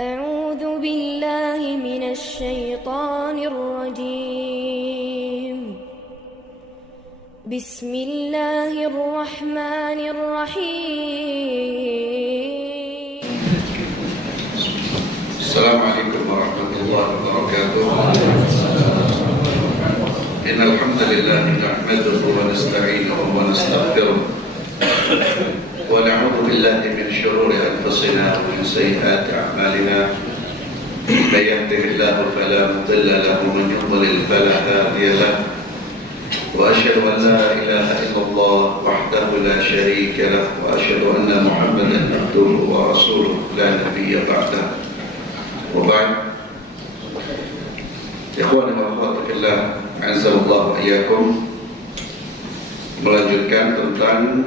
أعوذ بالله من الشيطان الرجيم. بسم الله الرحمن الرحيم. السلام عليكم ورحمة الله وبركاته. إن الحمد لله نحمده ونستعينه ونستغفره ونعوذ بالله من شرور أنفسنا ومن سيئات أعمالنا. من يهده الله فلا مضل له ومن يضلل فلا هادي له. وأشهد أن لا إله إلا الله وحده لا شريك له وأشهد أن محمدا عبده ورسوله لا نبي بعده. وبعد، ikhwani wa akhwati fillah, azzalallahu iyyakum, melanjutkan tentang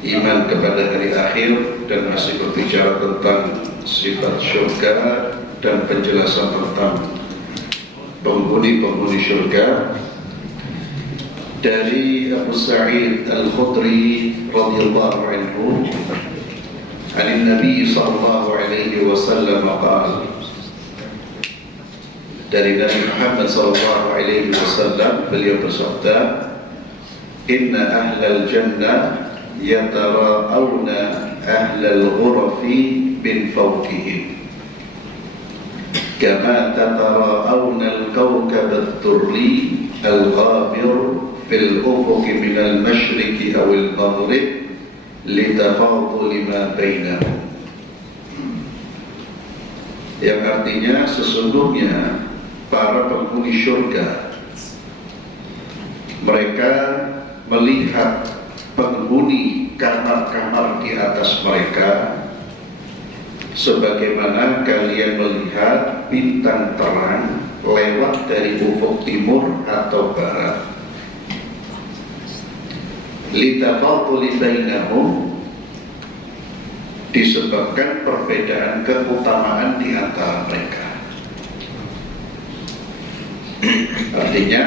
iman kepada hari akhir dan masih berbicara tentang sifat syurga dan penjelasan tentang penghuni syurga dari Abu Sa'id Al-Khudri radhiyallahu anhu an Nabi sallallahu alaihi wasallam qala, dari Nabi Muhammad sallallahu alaihi wasallam beliau bersabda, inna ahlal jannah yatara'awna ahlal ghurafi min fawqihim kama tatara'awna al-kawkab ad-durri al-ghabir fil ufuq min al-mashriq aw al-maghrib litafadul ma bainahum. Yang artinya sesungguhnya para penghuni syurga mereka melihat penghuni kamar-kamar di atas mereka sebagaimana kalian melihat bintang terang lewat dari ufuk timur atau barat. Litafaduli bainahum, disebabkan perbedaan keutamaan di antara mereka. Artinya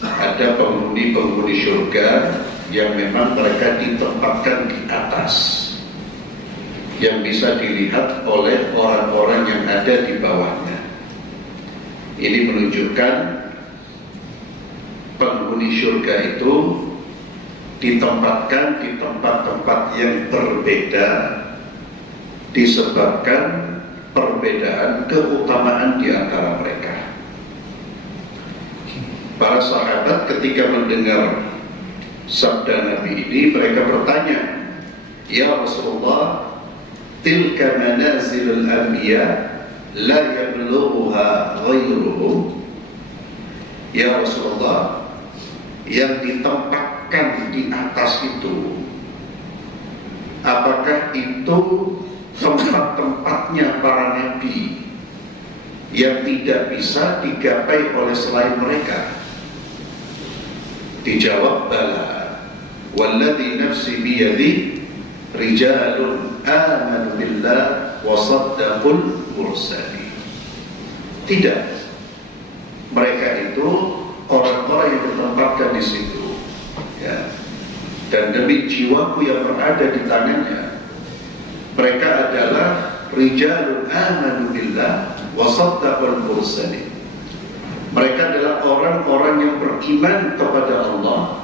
ada penghuni syurga yang memang mereka ditempatkan di atas, yang bisa dilihat oleh orang-orang yang ada di bawahnya. Ini menunjukkan penghuni syurga itu ditempatkan di tempat-tempat yang berbeda disebabkan perbedaan keutamaan di antara mereka. Para sahabat ketika mendengar sabda Nabi ini, mereka bertanya, ya Rasulullah, tilka manazilul anbiya la yablughuha ghayruhum. Ya Rasulullah, yang ditempatkan di atas itu, apakah itu tempat-tempatnya para nabi yang tidak bisa digapai oleh selain mereka? Dijawab, bala, walladhi nafsi biyadi rijalun amanu billah wa saddaqul mursali. Tidak, mereka itu orang-orang yang ditempatkan di situ, ya. Dan demi jiwaku yang berada di tangannya, mereka adalah rijalun amanu billah wa saddaqul mursali. Mereka adalah orang-orang yang beriman kepada Allah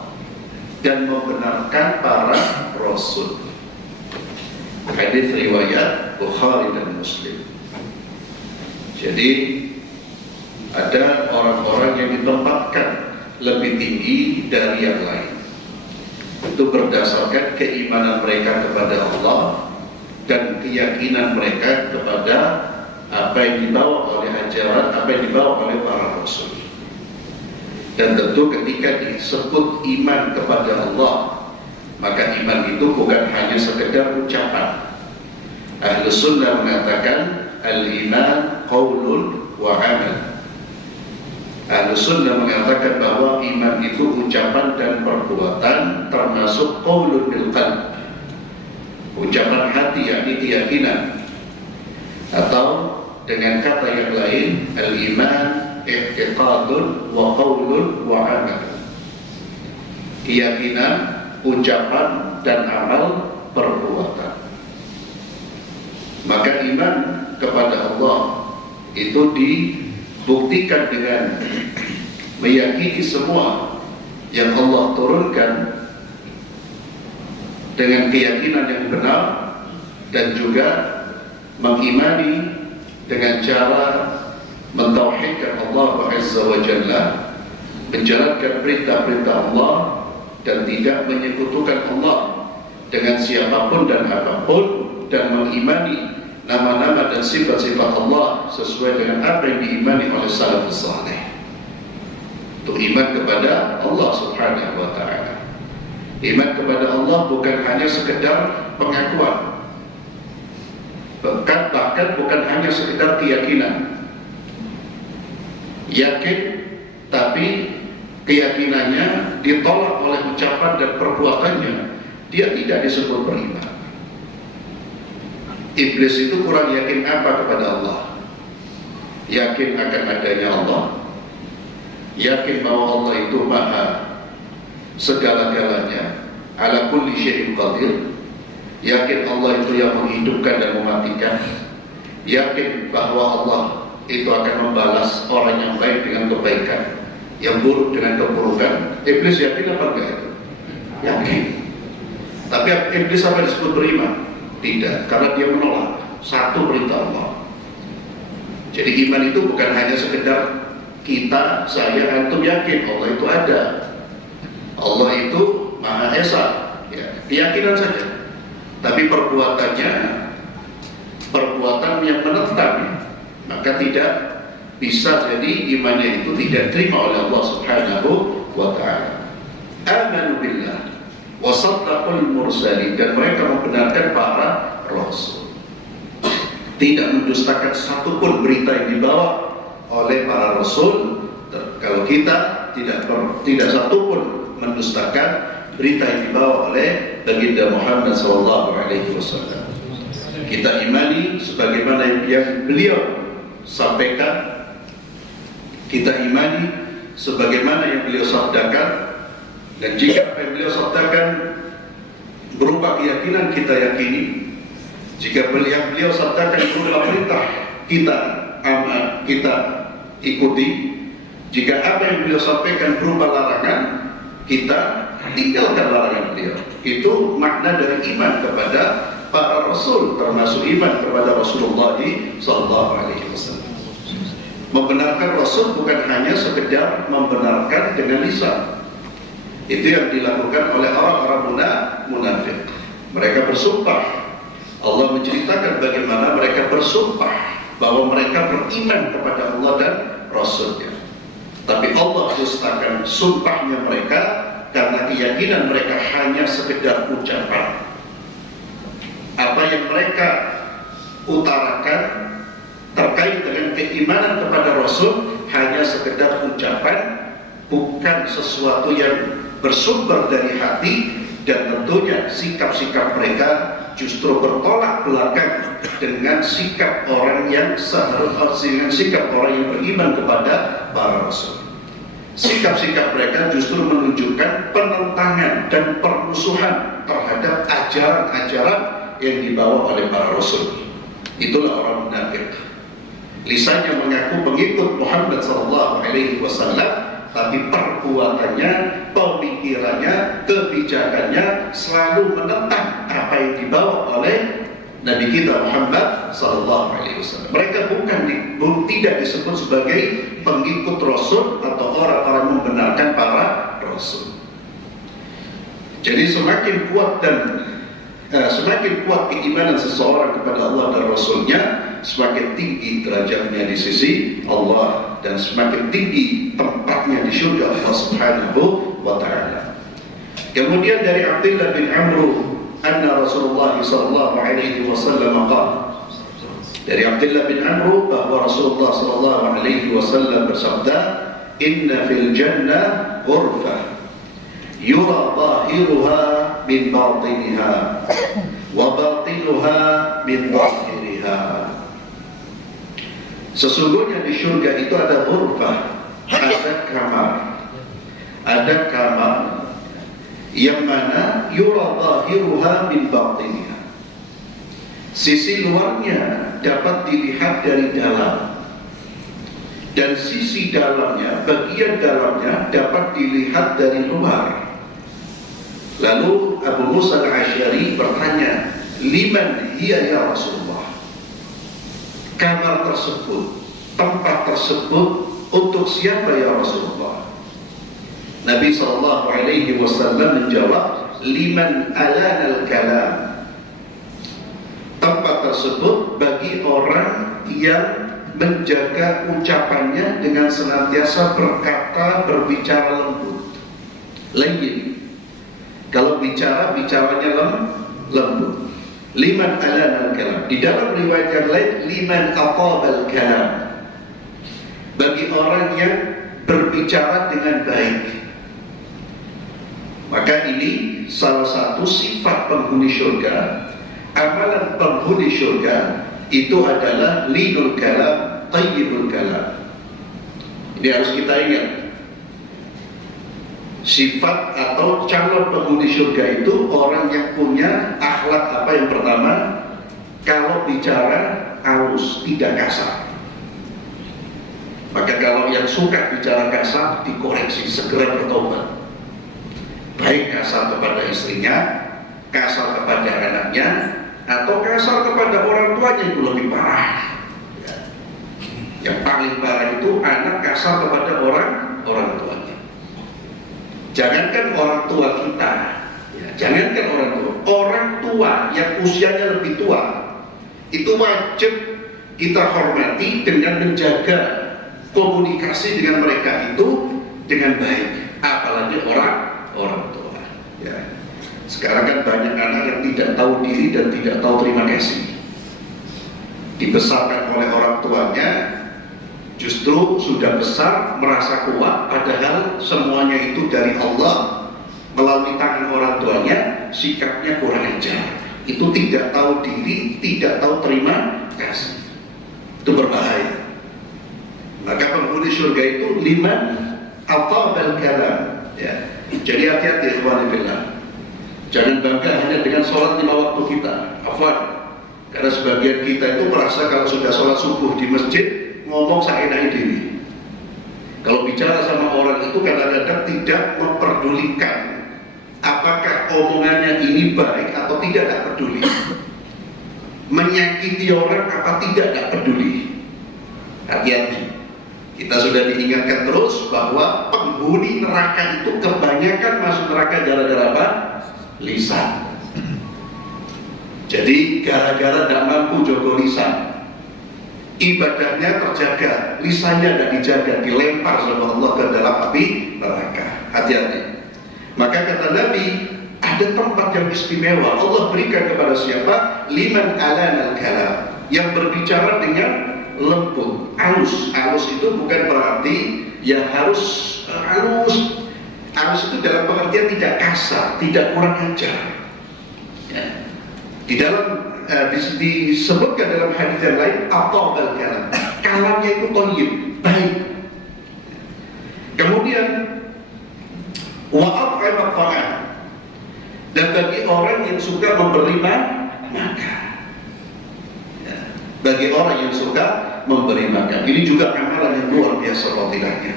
dan membenarkan para rasul. Hadis riwayat Bukhari dan Muslim. Jadi ada orang-orang yang ditempatkan lebih tinggi dari yang lain. Itu berdasarkan keimanan mereka kepada Allah dan keyakinan mereka kepada apa yang dibawa oleh ajaran, apa yang dibawa oleh para rasul. Dan tentu ketika disebut iman kepada Allah, maka iman itu bukan hanya sekedar ucapan. Ahlus sunnah mengatakan al-iman qaulun wa amal. Ahlus sunnah mengatakan bahwa iman itu ucapan dan perbuatan, termasuk qaulun bil qalb, ucapan hati, yakni keyakinan. Atau dengan kata yang lain, al-iman i'tiqadun wa qaulun wa amal. Keyakinan, ucapan dan amal perbuatan. Maka iman kepada Allah itu dibuktikan dengan meyakini semua yang Allah turunkan dengan keyakinan yang benar, dan juga mengimani dengan cara mentauhidkan Allah Azza wa Jalla, menjalankan perintah-perintah Allah dan tidak menyekutukan Allah dengan siapapun dan apapun, dan mengimani nama-nama dan sifat-sifat Allah sesuai dengan apa yang diimani oleh salafus saleh. Itu iman kepada Allah Subhanahu wa ta'ala. Iman kepada Allah bukan hanya sekedar pengakuan, bahkan bukan hanya sekedar keyakinan. Yakin tapi keyakinannya ditolak oleh ucapan dan perbuatannya, dia tidak disebut beriman. Iblis itu kurang yakin apa kepada Allah? Yakin akan adanya Allah, yakin bahwa Allah itu maha segala-galanya, ala kulli syai'in qadir, yakin Allah itu yang menghidupkan dan mematikan, yakin bahwa Allah itu akan membalas orang yang baik dengan kebaikan, yang buruk dengan keburukan. Iblis yakin apa enggak itu? Yakin. Tapi iblis apa disebut beriman? Tidak, karena dia menolak satu perintah Allah. Jadi iman itu bukan hanya sekedar kita, saya, antum yakin Allah itu ada, Allah itu Maha Esa, ya, keyakinan saja. Tapi perbuatannya perbuatan yang menentang, maka tidak bisa jadi imannya itu tidak terima oleh Allah Subhanahu wa ta'ala. Amanu billah wa saddaqul mursalin, dan mereka membenarkan para rasul, tidak mendustakan satupun berita yang dibawa oleh para rasul. Kalau kita tidak satupun mendustakan berita yang dibawa oleh baginda Muhammad SAW. Kita imani sebagaimana yang beliau sampaikan, kita imani sebagaimana yang beliau sabdakan, dan jika apa yang beliau sabdakan berupa keyakinan, kita yakini. Jika beliau sabdakan berupa perintah, kita ikuti. Jika apa yang beliau sampaikan berupa larangan, kita tinggalkan larangan beliau. Itu makna dari iman kepada para rasul, termasuk iman kepada Rasulullah SAW. Membenarkan rasul bukan hanya sekedar membenarkan dengan lisan. Itu yang dilakukan oleh orang-orang munafik. Mereka bersumpah. Allah menceritakan bagaimana mereka bersumpah bahwa mereka beriman kepada Allah dan Rasulnya. Tapi Allah dustakan sumpahnya mereka karena keyakinan mereka hanya sekedar ucapan. Apa yang mereka utarakan terkait dengan keimanan kepada Rasul hanya sekedar ucapan, bukan sesuatu yang bersumber dari hati. Dan tentunya sikap-sikap mereka justru bertolak belakang dengan sikap orang yang seharusnya, dengan sikap orang yang beriman kepada para rasul. Sikap-sikap mereka justru menunjukkan penentangan dan permusuhan terhadap ajaran-ajaran yang dibawa oleh para rasul. Itulah orang munafik. Lisannya mengaku pengikut Muhammad SAW, tapi perbuatannya, pemikirannya, kebijakannya selalu menentang apa yang dibawa oleh Nabi kita Muhammad SAW. Mereka tidak disebut sebagai pengikut Rasul atau orang-orang membenarkan para Rasul. Jadi semakin kuat keimanan seseorang kepada Allah dan Rasulnya, semakin tinggi derajatnya di sisi Allah dan semakin tinggi tempatnya di surga Allah Subhanahu wa ta'ala. Kemudian dari Abdullah bin Amr anna Rasulullah sallallahu alaihi wasallam qala, dari Abdullah bin Amr bahwa Rasulullah sallallahu alaihi wasallam bersabda, inna fil jannah ghurfah yura zahiruha min batiniha wa batinuha min zahiriha. Sesungguhnya di surga itu ada ghurfah, ada kamar yang mana yura zahiruha min batiniha, Sisi luarnya dapat dilihat dari dalam, dan sisi dalamnya, bagian dalamnya dapat dilihat dari luar. Lalu Abu Musa al-Asy'ari bertanya, liman hiya ya Rasulullah? Kamar tersebut, tempat tersebut untuk siapa ya Rasulullah? Nabi SAW menjawab, liman alana al-kalam. Tempat tersebut bagi orang yang menjaga ucapannya dengan senantiasa berbicara lembut, layyin. Kalau bicaranya lembut. Liman alana al-kalam. Di dalam riwayat yang lain, liman aqaba al-kalam. Bagi orang yang berbicara dengan baik. Maka ini salah satu sifat penghuni surga. Amalan penghuni surga itu adalah linul kalam, tayyibul kalam. Ini harus kita ingat. Sifat atau calon penghuni surga itu orang yang punya akhlak apa? Yang pertama, kalau bicara halus, tidak kasar. Maka kalau yang suka bicara kasar, dikoreksi, segera bertobat. Baik kasar kepada istrinya, kasar kepada anaknya, atau kasar kepada orang tuanya, itu lebih parah. Yang paling parah itu anak kasar kepada orang tuanya. Jangankan orang tua kita, jangankan orang tua yang usianya lebih tua, itu wajib kita hormati dengan menjaga komunikasi dengan mereka itu dengan baik, apalagi orang tua. Ya. Sekarang kan banyak anak yang tidak tahu diri dan tidak tahu terima kasih. Dibesarkan oleh orang tuanya, justru sudah besar merasa kuat, padahal semuanya itu dari Allah melalui tangan orang tuanya, sikapnya kurang ajar. Itu tidak tahu diri, tidak tahu terima kasih. Itu berbahaya. Maka penghuni surga itu liman aqabal kalam. Ya. Jadi hati-hati ikhwan fillah. Jangan bangga hanya dengan sholat 5 waktu kita. Afwan. Karena sebagian kita itu merasa kalau sudah sholat subuh di masjid, ngomong seenaknya diri. Kalau bicara sama orang itu kadang-kadang tidak memperdulikan apakah omongannya ini baik atau tidak, tak peduli. Menyakiti orang apa tidak peduli. Hati-hati. Kita sudah diingatkan terus bahwa penghuni neraka itu kebanyakan masuk neraka gara-gara apa? Lisan. Jadi gara-gara tidak mampu jaga lisan, ibadahnya terjaga, lisannya tidak dijaga, dilempar sama Allah ke dalam api neraka. Hati-hati. Maka kata Nabi, ada tempat yang istimewa Allah berikan kepada siapa? Liman alana al-kalam, yang berbicara dengan lembut, halus. Halus itu bukan berarti yang harus halus. Halus itu dalam pengertian tidak kasar, tidak kurang ajar. Ya. Di dalam disebutkan dalam hadis yang lain, aqabal kalam, kalamnya itu thayyib, baik. Kemudian wa at'ama ta'am, dan bagi orang yang suka memberi makan. Ya. Bagi orang yang suka memberi makan, ini juga amalan yang luar biasa fadilahnya.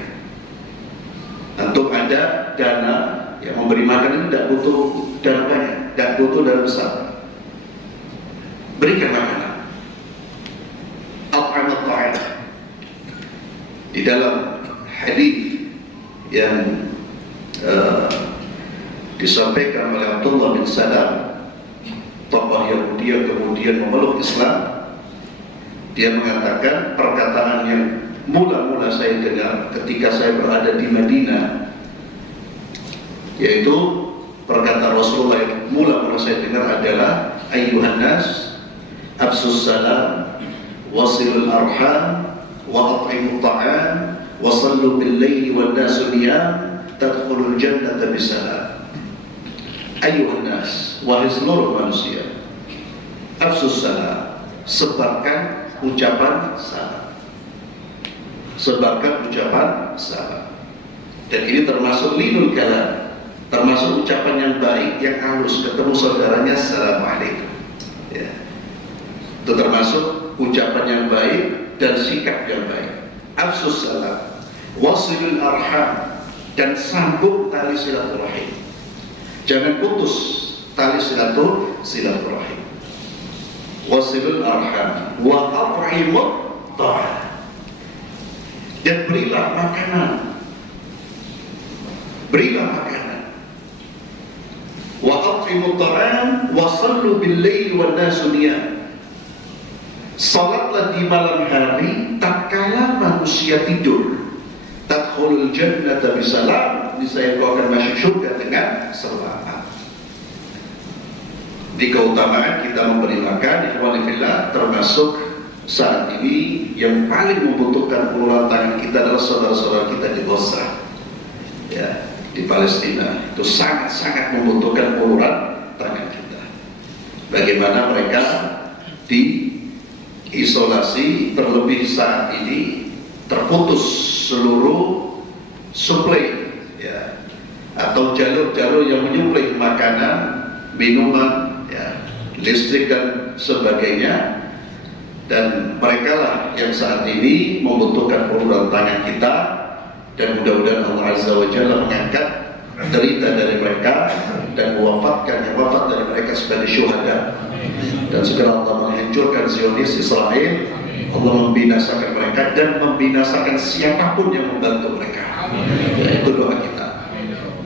Untuk ada dana, ya, memberi makan itu tidak butuh dana banyak, tidak butuh dana besar. Berikan makanan. At'amat ta'am. Di dalam hadis yang disampaikan oleh Abdullah bin Salam, tokoh Yahudi yang kemudian memeluk Islam, dia mengatakan perkataan yang mula-mula saya dengar ketika saya berada di Madinah, yaitu perkataan Rasulullah yang mula-mula saya dengar adalah, ayyuhan nas, afsus salam, wasilul arham, wa at'imut ta'am, wa sallu bil laili wan nasu niyam, tadkhulul jannata bisalam. Ayyuhan nas, wahai seluruh manusia, afsus salam, sebarkan ucapan salam. Sebarkan ucapan salam. Dan ini termasuk linul kalam, termasuk ucapan yang baik, yang halus. Ketemu saudaranya, assalamualaikum. Ya. Itu termasuk ucapan yang baik dan sikap yang baik. Afsus salam, wasilul arham, dan sambung tali silaturahim. Jangan putus tali silaturahim. Wasilul arham wa at'imut ta'am, dan berilah makanan. Wa at'imut ta'am wa sallu bil laili wan nasu niyam. Salatlah di malam hari tatkala manusia tidur. Tadkhulul jannata bisalam, niscaya kau akan masuk surga dengan selamat. Di keutamaan kita memberi makan, ikhwani fillah, termasuk saat ini yang paling membutuhkan uluran tangan kita adalah saudara-saudara kita di Gaza, ya, di Palestina. Itu sangat-sangat membutuhkan uluran tangan kita. Bagaimana mereka diisolasi, terlebih saat ini terputus seluruh suplai, ya, atau jalur-jalur yang menyuplai makanan, minuman, ya, listrik dan sebagainya. Dan mereka lah yang saat ini membutuhkan uluran tangan kita, dan mudah-mudahan Allah Azza wa Jalla mengangkat derita dari mereka dan mewafatkan yang wafat dari mereka sebagai syuhada. Dan segera Allah menghancurkan Zionis Israel, Allah membinasakan mereka dan membinasakan siapapun yang membantu mereka. Ya, itu doa kita.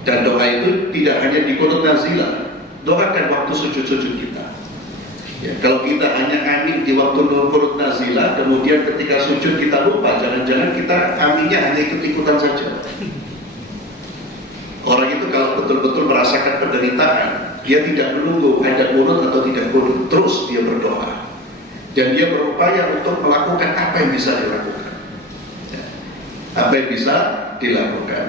Dan doa itu tidak hanya di qunut nazilah, doakan waktu sujud-sujud kita. Ya, kalau kita hanya amin di waktu qunut nazilah, kemudian ketika sujud kita lupa, jangan-jangan kita aminnya hanya ikut-ikutan saja. Orang itu kalau betul-betul merasakan penderitaan, dia tidak menunggu ada qunut atau tidak qunut, terus dia berdoa. Dan dia berupaya untuk melakukan apa yang bisa dilakukan. Ya, apa yang bisa dilakukan.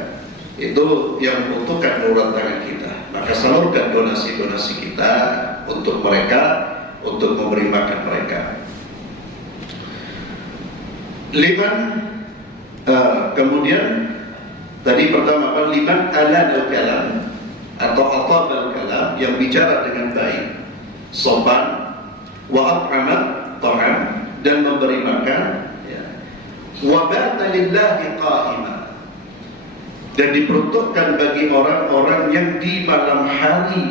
Itu yang membutuhkan uluran tangan kita. Maka salurkan donasi-donasi kita untuk mereka, untuk memberi makan mereka. Kemudian tadi pertama apa? Liman aladul kalam atau atabal kalam, yang bicara dengan baik, sopan, wa at'amat ta'am, dan memberi makan, ya. Wa bata lillahi qa'ima, dan diperuntukkan bagi orang-orang yang di malam hari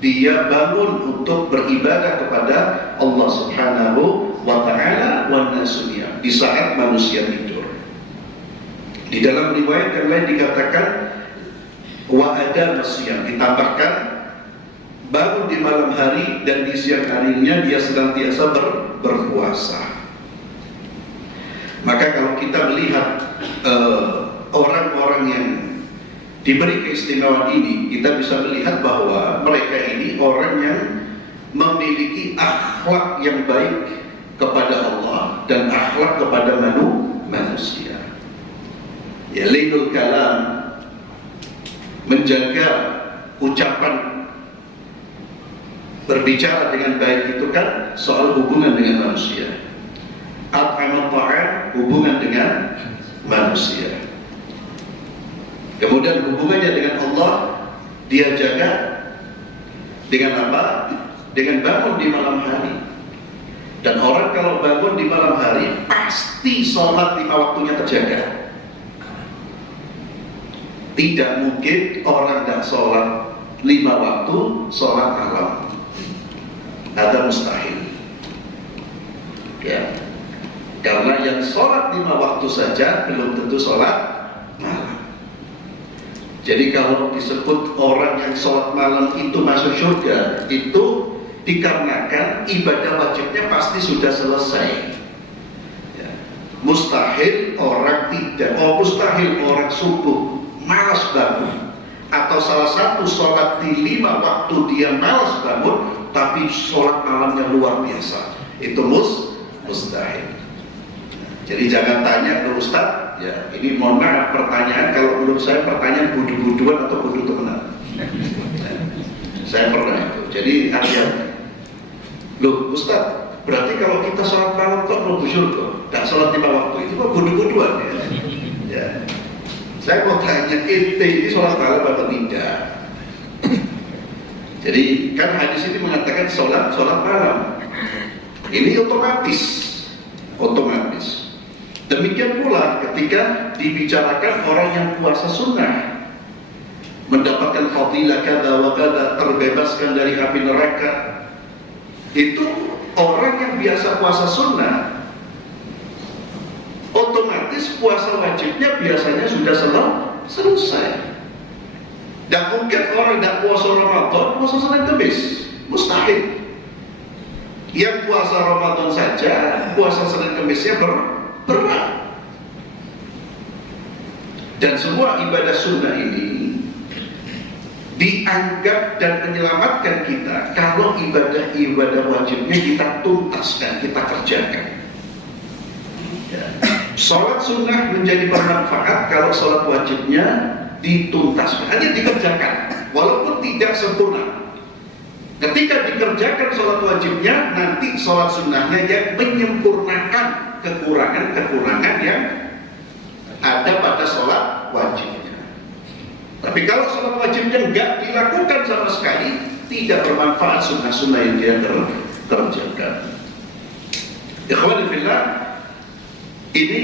dia bangun untuk beribadah kepada Allah Subhanahu wa ta'ala wan nasuniya, di saat manusia tidur. Di dalam riwayat yang lain dikatakan wa ada masyam, ditambahkan bangun di malam hari dan di siang harinya dia senantiasa berpuasa. Maka kalau kita melihat orang-orang yang diberi keistimewaan ini, kita bisa melihat bahwa mereka ini orang yang memiliki akhlak yang baik kepada Allah dan akhlak kepada manusia. Ya, linul kalam, menjaga ucapan, berbicara dengan baik itu kan soal hubungan dengan manusia. At'amat ta'am, hubungan dengan manusia. Kemudian hubungannya dengan Allah dia jaga dengan apa? Dengan bangun di malam hari. Dan orang kalau bangun di malam hari pasti sholat 5 waktunya terjaga. Tidak mungkin orang tidak sholat 5 waktu, sholat malam. Ada mustahil. Ya. Karena yang sholat 5 waktu saja belum tentu sholat malam. Jadi kalau disebut orang yang sholat malam itu masuk surga, itu dikarenakan ibadah wajibnya pasti sudah selesai. Ya. Mustahil orang subuh malas bangun, atau salah satu sholat di 5 waktu dia malas bangun, tapi sholat malamnya luar biasa. Itu mustahil. Jadi jangan tanya ke Ustadz, ya ini mohon maaf pertanyaan, kalau menurut saya pertanyaan budu-buduan atau budu temenan. Saya pernah itu. Jadi hati-hati. Loh Ustadz, berarti kalau kita sholat malam kok mau surga, tak sholat 5 waktu, itu kok budu-buduan ya? Ya. Saya mau tanya, ini sholat malam atau tidak? Jadi kan hadis ini mengatakan sholat malam. Ini otomatis. Demikian pula ketika dibicarakan orang yang puasa sunnah, mendapatkan fadilah kada wa kada, terbebaskan dari api neraka. Itu orang yang biasa puasa sunnah, otomatis puasa wajibnya biasanya sudah selesai. Dan mungkin orang yang puasa Ramadan, puasa Senin Kamis, mustahil. Yang puasa Ramadan saja, puasa Senin Kamisnya berat. Dan semua ibadah sunnah ini dianggap dan menyelamatkan kita kalau ibadah wajibnya kita tuntaskan, kita kerjakan. Sholat sunnah menjadi bermanfaat kalau sholat wajibnya dituntaskan, hanya dikerjakan, walaupun tidak sempurna. Ketika dikerjakan sholat wajibnya, nanti sholat sunnahnya yang menyempurnakan kekurangan-kekurangan yang ada pada sholat wajibnya. Tapi kalau sholat wajibnya nggak dilakukan sama sekali, tidak bermanfaat sunnah-sunnah yang dia kerjakan. Ikhwani fillah, ini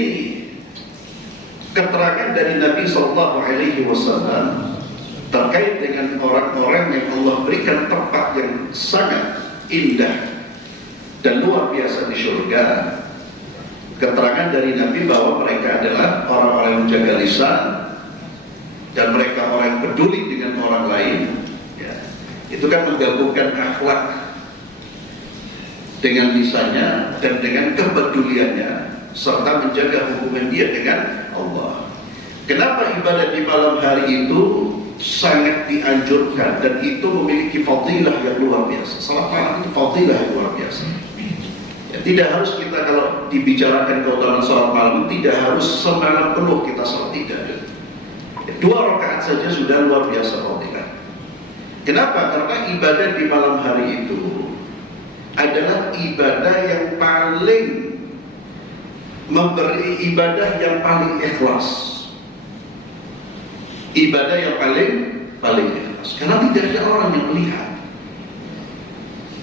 keterangan dari Nabi SAW terkait dengan orang-orang yang Allah berikan tempat yang sangat indah dan luar biasa di surga. Keterangan dari Nabi bahwa mereka adalah orang-orang yang menjaga lisan dan mereka orang yang peduli dengan orang lain. Ya. Itu kan menggabungkan akhlak dengan lisannya dan dengan kepeduliannya, serta menjaga hubungan dia dengan Allah. Kenapa ibadah di malam hari itu sangat dianjurkan dan itu memiliki fadilah yang luar biasa? Salat malam itu fadilah yang luar biasa. Ya, tidak harus kita kalau dibicarakan keutamaan salat malam, tidak harus semalam penuh kita salat, tidak. Ya, 2 rakaat saja sudah luar biasa fadilah. Kenapa? Karena ibadah di malam hari itu adalah ibadah yang paling memberi, ibadah yang paling ikhlas, ibadah yang paling ikhlas, karena tidak ada orang yang melihat.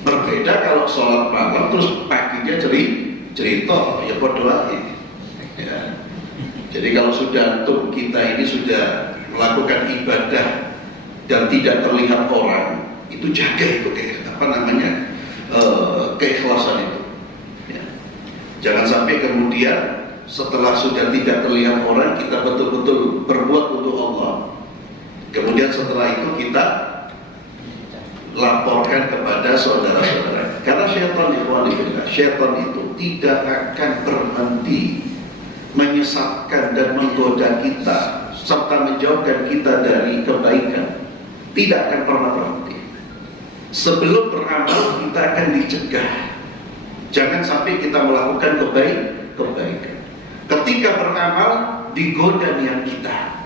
Berbeda kalau sholat malam terus paginya cerita, ya berdoa. Ya. Jadi kalau sudah untuk kita ini sudah melakukan ibadah dan tidak terlihat orang, itu jaga itu keikhlasan itu. Ya. Jangan sampai kemudian setelah sudah tidak terlihat orang, kita betul-betul berbuat untuk Allah. Kemudian setelah itu kita laporkan kepada saudara-saudara. Karena syaitan itu tidak akan berhenti menyesatkan dan menggoda kita serta menjauhkan kita dari kebaikan. Tidak akan pernah berhenti. Sebelum beramal kita akan dicegah. Jangan sampai kita melakukan kebaikan. Ketika beramal digoda niat kita.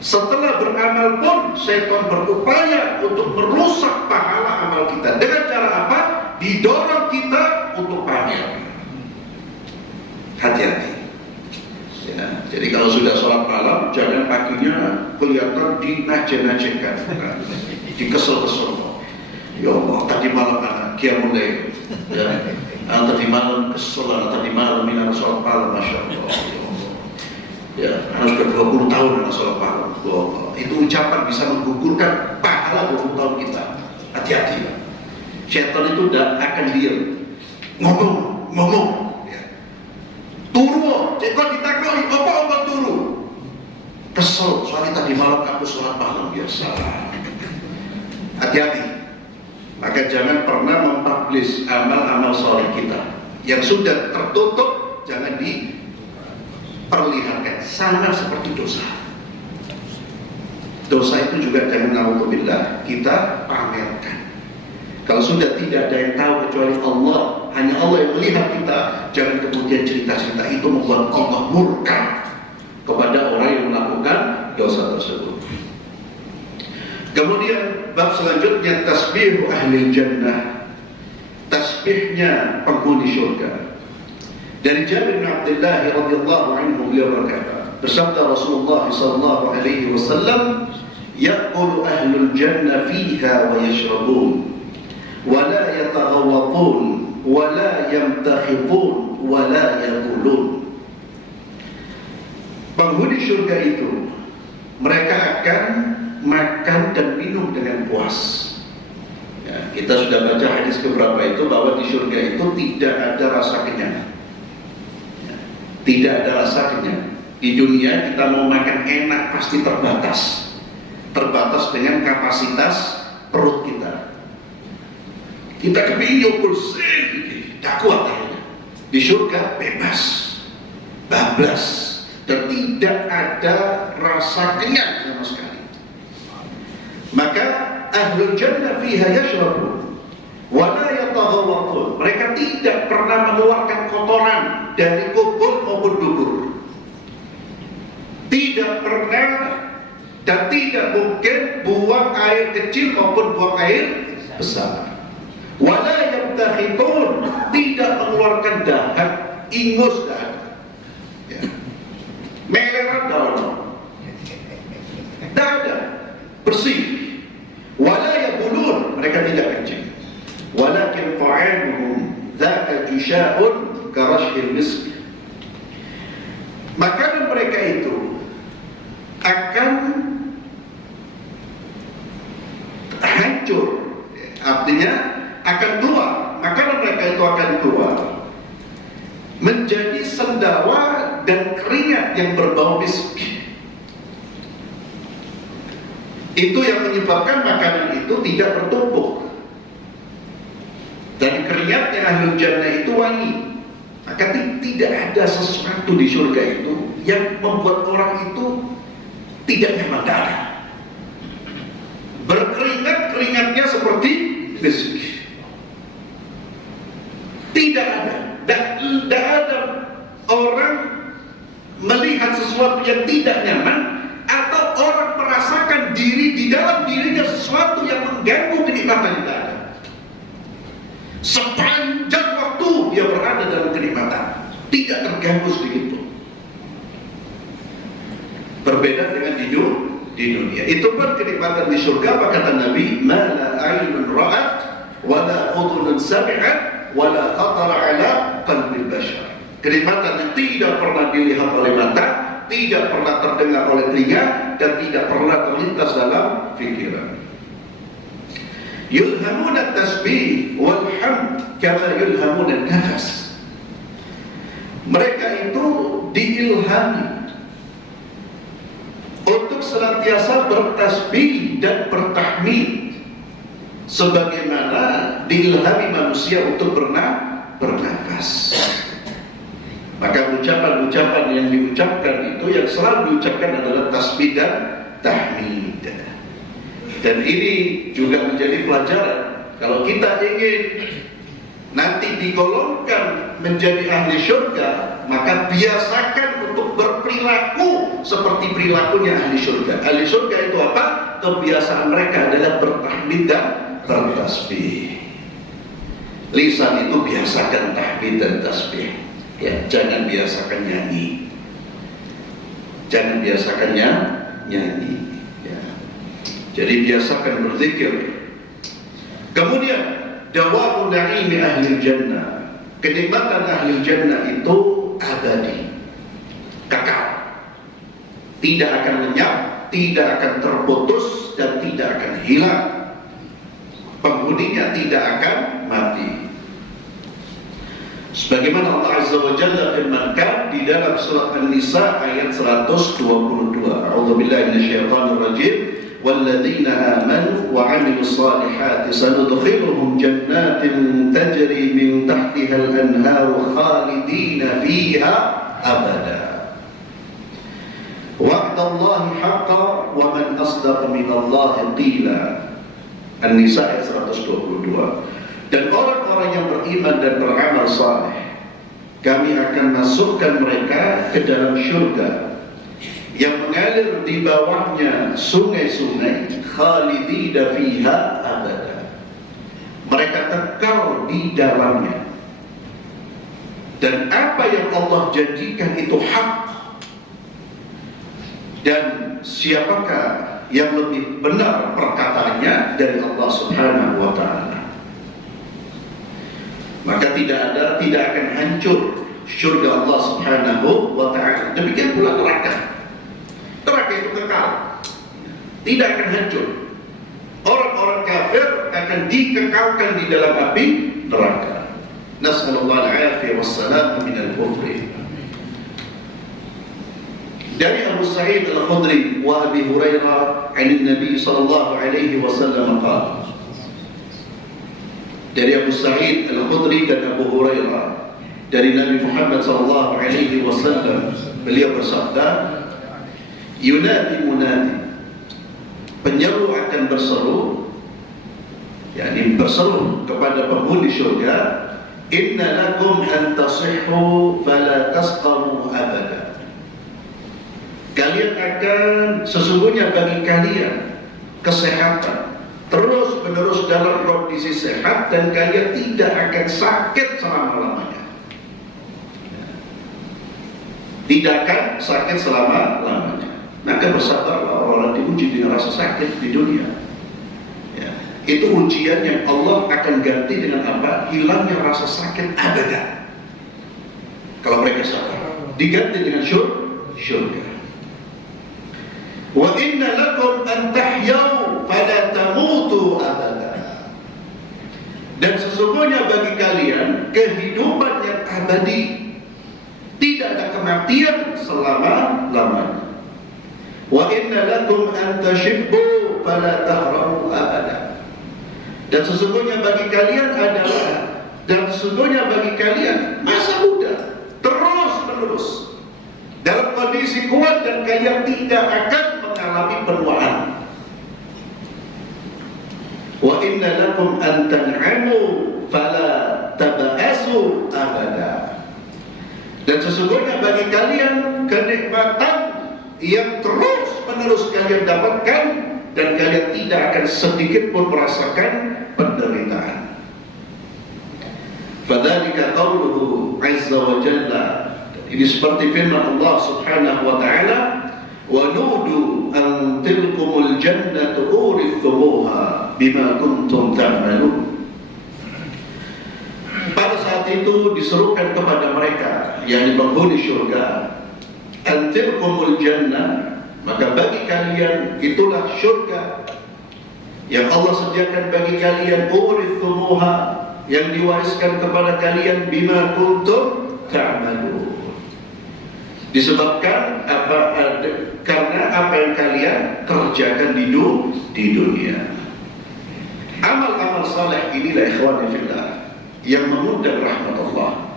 Setelah beramal pun syaitan berupaya untuk merusak pahala amal kita. Dengan cara apa? Didorong kita untuk pamer. Hati-hati. Ya, jadi kalau sudah sholat malam, jangan paginya kelihatan dinaje-najekan, dikesel-kesel. Ya Allah, tadi malam anak qiyamul lail. Ya, tadi malam kesel, tadi malam ini sholat malam, masya Allah. Ya, anak sudah 20 tahun anak sholat malam. Itu ucapan bisa menggugurkan pahala 20 tahun kita. Hati-hati. Syaitan itu tidak akan diam. Ngomong. Ya. Turu, kok ditakoi, apa turu? Kesel, soalnya tadi malam aku sholat malam biasa. Hati-hati. Maka jangan pernah mempublish amal-amal soleh kita yang sudah tertutup, jangan diperlihatkan. Sama seperti dosa. Dosa itu juga jangan naudzubillah kita pamerkan. Kalau sudah tidak ada yang tahu kecuali Allah, hanya Allah yang melihat kita, jangan kemudian cerita-cerita itu membuat Allah murka kepada orang yang melakukan dosa tersebut. Kemudian bab selanjutnya tasbih ahli jannah, tasbihnya penghuni surga. Dari Jabir bin Abdullah radhiyallahu anhu beliau berkata, bersabda Rasulullah sallallahu alaihi wasallam, yaqulu ahlul jannah fiha wa yashrabun wa la yataghawwatun wa la yamtakhitun wa la yaqulun. Penghuni surga itu mereka akan makan dan minum dengan puas. Ya, kita sudah baca hadis keberapa itu bahwa di surga itu tidak ada rasa kenyang. Ya, tidak ada rasa kenyang. Di dunia kita mau makan enak pasti terbatas dengan kapasitas perut kita. Kita kepingin nyukur tak kuat akhirnya. Di surga bebas, bablas, dan tidak ada rasa kenyang sama sekali. Maka ahlul jannah fiha yashrabun wa la yataghawwatun. Mereka tidak pernah mengeluarkan kotoran dari kubur maupun dubur. Tidak pernah dan tidak mungkin buang air kecil maupun buang air besar. Wa la yamtakhitun, tidak mengeluarkan dahak, ingus dan ya. Meleran daun. Tidak ada, bersih. Wala yaqulun, mereka tidak kencing. Walakin ta'amuhum dzaka jisha'un karashil misk. Makanan mereka itu akan hancur, artinya akan keluar. Makanan mereka itu akan keluar menjadi sendawa dan keringat yang berbau misk. Itu yang menyebabkan makanan itu tidak bertumpuk. Dan keringatnya ahlul jannah itu wangi. Maka tidak ada sesuatu di surga itu yang membuat orang itu tidak nyaman darah. Berkeringat-keringatnya seperti misk. Tidak ada. Tidak ada orang melihat sesuatu yang tidak nyaman atau orang merasakan diri di dalam dirinya sesuatu yang mengganggu kenikmatan itu ada. Sepanjang waktu dia berada dalam kenikmatan, tidak terganggu sedikit pun. Berbeda dengan di dunia. Itu pun kenikmatan di surga. Apa kata Nabi? Ma la aynun ra'at wa la udhunun sami'at wa la khatara ala qalbil bashar. Kenikmatan yang tidak pernah dilihat oleh mata, tidak pernah terdengar oleh telinga, dan tidak pernah terlintas dalam fikiran. Yulhamuna tasbih wal hamd kama yulhamuna nafas. Mereka itu diilhami untuk senantiasa bertasbih dan bertahmid sebagaimana diilhami manusia untuk bernafas. Maka ucapan-ucapan yang diucapkan itu yang selalu diucapkan adalah tasbih dan tahmid. Dan ini juga menjadi pelajaran. Kalau kita ingin nanti digolongkan menjadi ahli syurga, maka biasakan untuk berperilaku seperti perilakunya ahli syurga. Ahli syurga itu apa? Kebiasaan mereka adalah bertahmid dan bertasbih. Lisan itu biasakan tahmid dan tasbih. Ya, jangan biasakan nyanyi. Jangan biasakan nyanyi. Ya. Jadi biasakan berzikir. Kemudian dawa'u na'imi ahli jannah. Kenikmatan ahli jannah itu abadi, kekal, tidak akan lenyap, tidak akan terputus, dan tidak akan hilang. Penghuninya tidak akan mati. Sebagaimana Allah Azza wa Jalla firmankan di dalam surat An-Nisa ayat 122. A'udzubillahi minasyaitonir rajim. Walladzina amanu wa 'amilus salihati sanudkhiluhum jannatin tajri min tahtiha al-anharu khalidina fiha abada. Wa'dallahi haqqan wa man asdaqa minallahi qila. An-Nisa ayat 122. Dan orang-orang yang beriman dan beramal saleh, kami akan masukkan mereka ke dalam syurga yang mengalir di bawahnya sungai-sungai, khalidina fiha abada. Mereka kekal di dalamnya. Dan apa yang Allah janjikan itu hak. Dan siapakah yang lebih benar perkataannya dari Allah Subhanahu wa ta'ala. maka tidak akan hancur syurga Allah Subhanahu wa ta'ala. Demikian pula neraka. Neraka itu kekal, tidak akan hancur. Orang-orang kafir akan dikekalkan di dalam api neraka. Nas'alullah al-afiyah wassalam minal kufri. Dari Abu Sa'id al-Khudri wa Abi Hurairah an Nabi sallallahu alaihi wasallam qala. Dari Abu Sa'id al-Khudri dan Abu Hurairah dari Nabi Muhammad sallallahu alaihi wasallam, beliau bersabda, yunadi munadi, penyeru akan berseru, yakni berseru kepada penghuni syurga, inna lakum an tasihhu fala tasqamu abada. Kalian akan, sesungguhnya bagi kalian kesehatan, terus menerus dalam kondisi sehat, dan kalian tidak akan sakit selama-lamanya. Tidak akan sakit selama-lamanya. Maka bersabarlah orang diuji dengan rasa sakit di dunia. Ya, itu ujian yang Allah akan ganti dengan apa? Hilangnya rasa sakit abada. Kalau mereka sabar, diganti dengan syurga. Wa inna lakum an tahyau fala tamutu abada. Dan sesungguhnya bagi kalian kehidupan yang abadi, tidak ada kematian selama-lamanya. Wa inna lakum an tashibbu fala tahramu abada. Dan sesungguhnya bagi kalian adalah, dan sesungguhnya bagi kalian masa muda terus menerus dalam kondisi kuat, dan kalian tidak akan mengalami penuaan. Wa inna lakum an tan'amu fala taba'asu abada. Dan sesungguhnya bagi kalian kenikmatan yang terus menerus kalian dapatkan, dan kalian tidak akan sedikit pun merasakan penderitaan. Fadzalika qauluhu azza wa jalla. Ini seperti firman Allah Subhanahu wa ta'ala, wa nudu an tilkumul jannatu urithumuha bima kuntum ta'malun. Pada saat itu diserukan kepada mereka yang penghuni syurga, an tilkumul jannah, maka bagi kalian itulah syurga yang Allah sediakan bagi kalian, urithumuha, yang diwariskan kepada kalian, bima kuntum ta'malun. Disebabkan apa? Karena apa yang kalian kerjakan di dunia. Amal-amal saleh inilah ikhwani fillah yang mengundang rahmat Allah.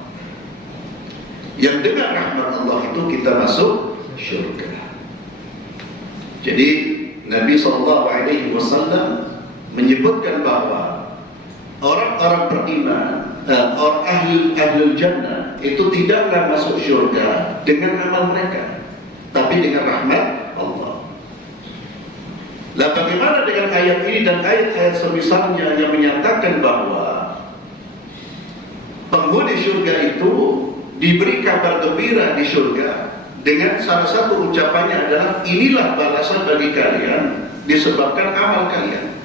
Yang dengan rahmat Allah itu kita masuk syurga. Jadi Nabi SAW menyebutkan bahwa orang-orang beriman, orang ahlul jannah itu tidaklah masuk syurga dengan amal mereka, tapi dengan rahmat Allah. Nah, bagaimana dengan ayat ini dan ayat-ayat semisalnya yang menyatakan bahwa penghuni syurga itu diberi kabar gembira di syurga dengan salah satu ucapannya adalah, inilah balasan bagi kalian disebabkan amal kalian.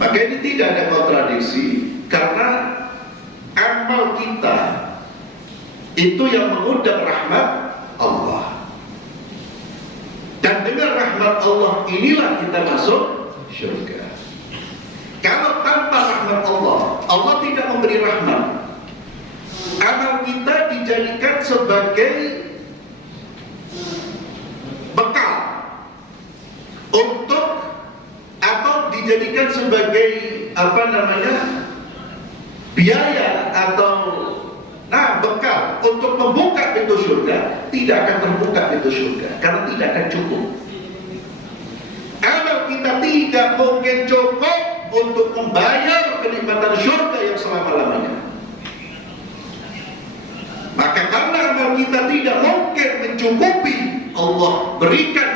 Maka ini tidak ada kontradiksi, karena amal kita itu yang mengundang rahmat Allah, dan dengan rahmat Allah inilah kita masuk syurga. Kalau tanpa rahmat Allah, Allah tidak memberi rahmat, amal kita dijadikan sebagai bekal untuk, atau dijadikan sebagai biaya atau bekal untuk membuka pintu surga. Tidak akan terbuka pintu surga karena tidak akan cukup. Amal kita tidak mungkin cukup untuk membayar kenikmatan surga yang selama-lamanya. Maka karena amal kita tidak mungkin mencukupi, Allah berikan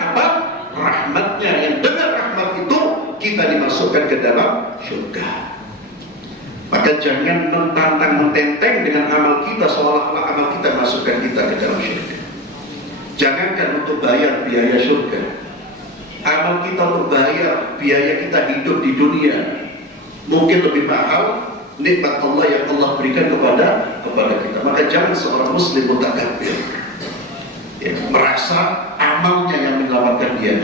rahmatnya, yang dengan rahmat itu kita dimasukkan ke dalam surga. Maka jangan mentantang-mententeng dengan amal kita seolah-olah amal kita masukkan kita ke dalam surga. Jangankan untuk bayar biaya surga, amal kita untuk bayar biaya kita hidup di dunia mungkin lebih mahal nikmat Allah yang Allah berikan kepada kita. Maka jangan seorang muslim mutakabbir, ya, merasa amalnya yang menyelamatkan dia.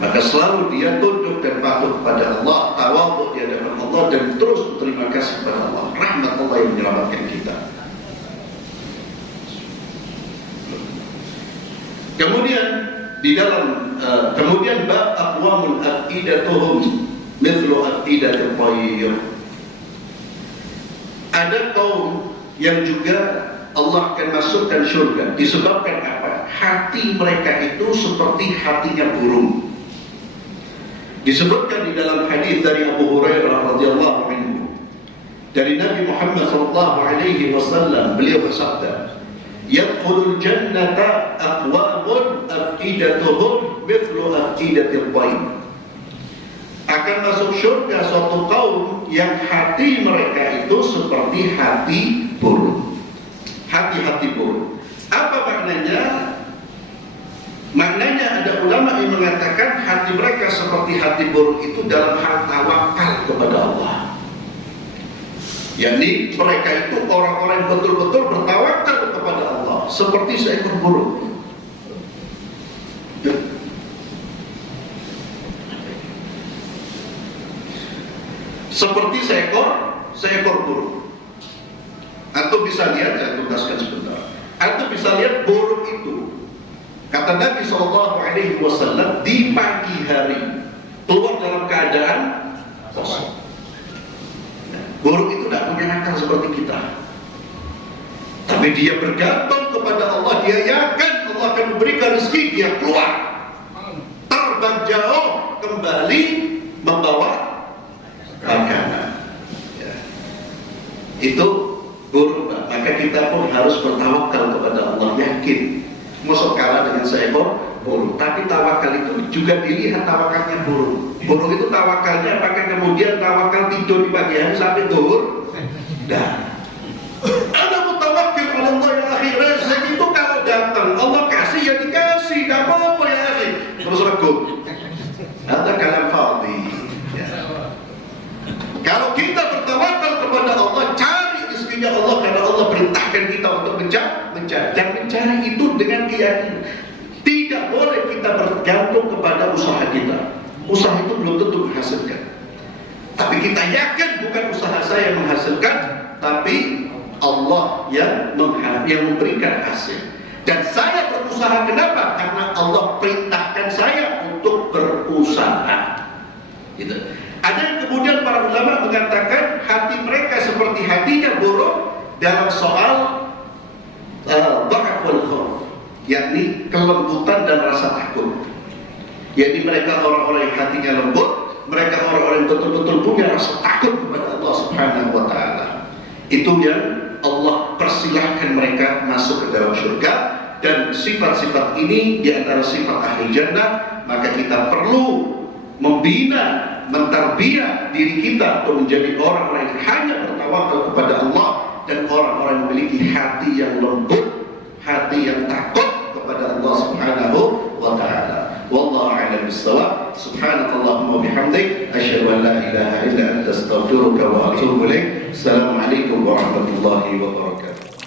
Maka selalu dia tunduk dan patuh kepada Allah, tawadhu di hadapan Allah, dan terus berterima kasih kepada Allah. Rahmat Allah yang menyelamatkan kita. Kemudian di dalam kemudian bab aqwamul afidatuhum mithlu afidatil tayr. Ada kaum yang juga Allah akan masukkan surga disebabkan apa? Hati mereka itu seperti hatinya burung. Disebutkan di dalam hadis dari Abu Hurairah radhiyallahu anhu, dari Nabi Muhammad sallallahu alaihi wasallam, beliau bersabda, "Yadkhulul jannata aqwamun afidatuhum mithlu afidatil tayr." Akan masuk surga suatu kaum yang hati mereka itu seperti hati burung. Hati-hati burung. Apa maknanya? Maknanya ada ulama yang mengatakan hati mereka seperti hati burung itu dalam hal tawakal kepada Allah. Yakni mereka itu orang-orang yang betul-betul bertawakal kepada Allah, seperti seekor burung. Seperti seekor burung. Atau bisa lihat, saya tuntaskan sebentar. Atau bisa lihat burung itu. Kata Nabi SAW, di pagi hari keluar dalam keadaan kosong. Burung itu tidak punya akal seperti kita, tapi dia bergantung kepada Allah. Dia yakin Allah akan memberikan rezeki. Dia keluar, terbang jauh, kembali membawa makanan. Ya. Itu burung. Maka kita pun harus bertawakal kepada Allah, yakin musuh kalah dengan seekor burung. Tapi tawakal itu juga dilihat tawakalnya burung. Burung itu tawakalnya apakah kemudian tawakal tidur di pagi hari sampai zuhur? Dah. Ada mutawakkil ala Allah ya akhi. Rezeki itu kalau datang Allah kasih ya dikasih, enggak apa-apa ya akhi. Terus regut. Ada kalam fadhi. Ya. Kalau kita bertawakal kepada Allah, cari rezekinya Allah karena Allah perintahkan kita untuk mencari. Dan mencari itu dengan keyakinan. Tidak boleh kita bergantung kepada usaha kita. Usaha itu belum tentu menghasilkan. Tapi kita yakin bukan usaha saya yang menghasilkan, tapi Allah yang memberikan hasil. Dan saya berusaha kenapa? Karena Allah perintahkan saya untuk berusaha. Gitu. Ada yang kemudian para ulama mengatakan hati mereka seperti hatinya burung dalam soal dha'f wal khauf, yakni kelembutan dan rasa takut. Jadi mereka orang-orang yang hatinya lembut, mereka orang-orang yang betul-betul punya rasa takut kepada Allah Subhanahu wa taala. Itu yang Allah persilahkan mereka masuk ke dalam surga. Dan sifat-sifat ini di antara sifat ahli jannah. Maka kita perlu membina, mentarbiyah diri kita untuk menjadi orang-orang yang hanya bertawakal kepada Allah, dan orang-orang yang memiliki hati yang lembut, hati yang takut kepada Allah Subhanahu wa taala. Wallahu a'lam bissawab. Subhanakallahumma wa bihamdik, asyhadu an la ilaha illa anta, astaghfiruka wa atubu ilaik. Assalamualaikum warahmatullahi wabarakatuh.